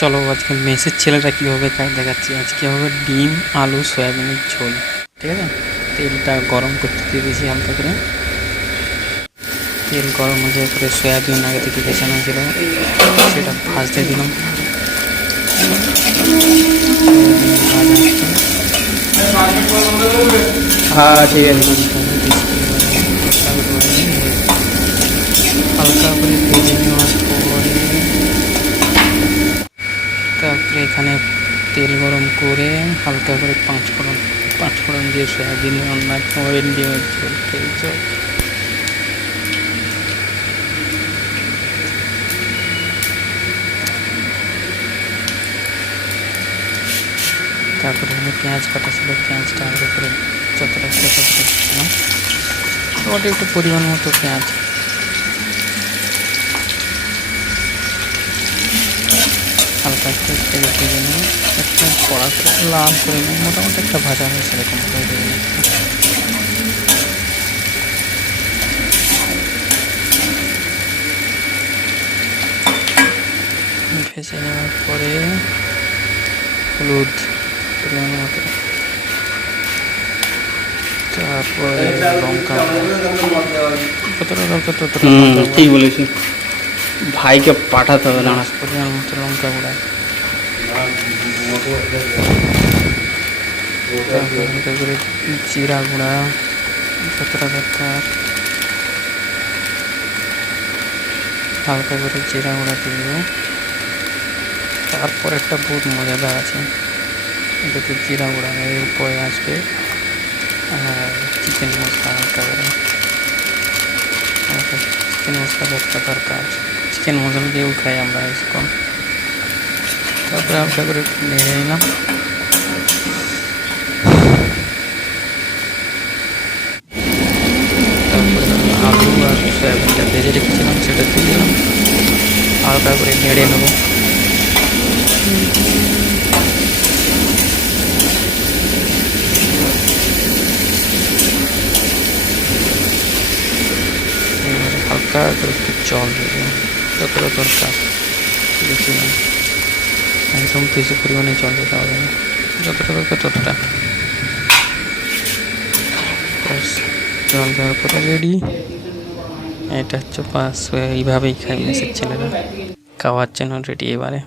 চলো আজকে মেসের ছেলেটা কীভাবে খায় দেখাচ্ছি। আজকে হবে ডিম আলু সয়াবিনের ঝোল। ঠিক আছে, তেলটা গরম করতে দিয়ে দিয়েছি হালকা করে। তেল গরম হয়ে যাওয়ার পরে সয়াবিন আগে থেকে বেছানো ছিল সেটা ভাজতে দিলাম। হ্যাঁ ঠিক আছে। হালকা করে ভেজে নেওয়ার পরে তারপরে এখানে তেল গরম করে হালকা করে পাঁচফোড়ন দিয়ে সয়াবিন রান্না করে ডিমের ঝোল খেয়েছ। তারপরে আমি পেঁয়াজ কাটা ছিল, পেঁয়াজটা আলাদা করে যতটা দিলাম, মোটামুটি একটু পরিমাণ মতো পেঁয়াজ। হালকা একটু তেলে ভেজে নেব, একটা কড়া করে লাল করে নেব, মোটামুটি একটা ভাজা হয় সেরকম করে ভেজে নেব। ভেজে নেওয়ার পরে হলুদ পরিমাণ মতো, তারপরে লঙ্কা যতটা দরকার ততটা ঠিক বলেছি, ভাইকে পাঠাতে হবে না। পরিমাণ মতো লঙ্কা গুঁড়া, হালকা করে জিরা গুঁড়া যতটা দরকার, হালকা করে জিরা গুঁড়া দিব। তারপর একটা বহুত মজাদার আছে, এটাতে জিরা গুঁড়া এর উপরে আসবে আর চিকেন মশলা হালকা করে, চিকেন মশলা যতটা দরকার চিকেন মশলা দিয়েও খাই আমরা এখন। তারপরে হালকা করে নেড়ে নিলাম। তারপরে আলু আর সয়াবিনটা ভেজে রেখেছিলাম সেটা দিয়ে দিলাম, হালকা করে নেড়ে নেব। হালকা করে একটু জল দেবে যতটা দরকার, বেশি না, একদম বেশি পরিমাণে জল দিতে হবে না, যতটা দরকার ততটা। জল দেওয়ার পরে রেডি। এটা হচ্ছে বাস, এইভাবেই খাই মেসের ছেলেরা, খাওয়ার জন্য রেডি এবারে।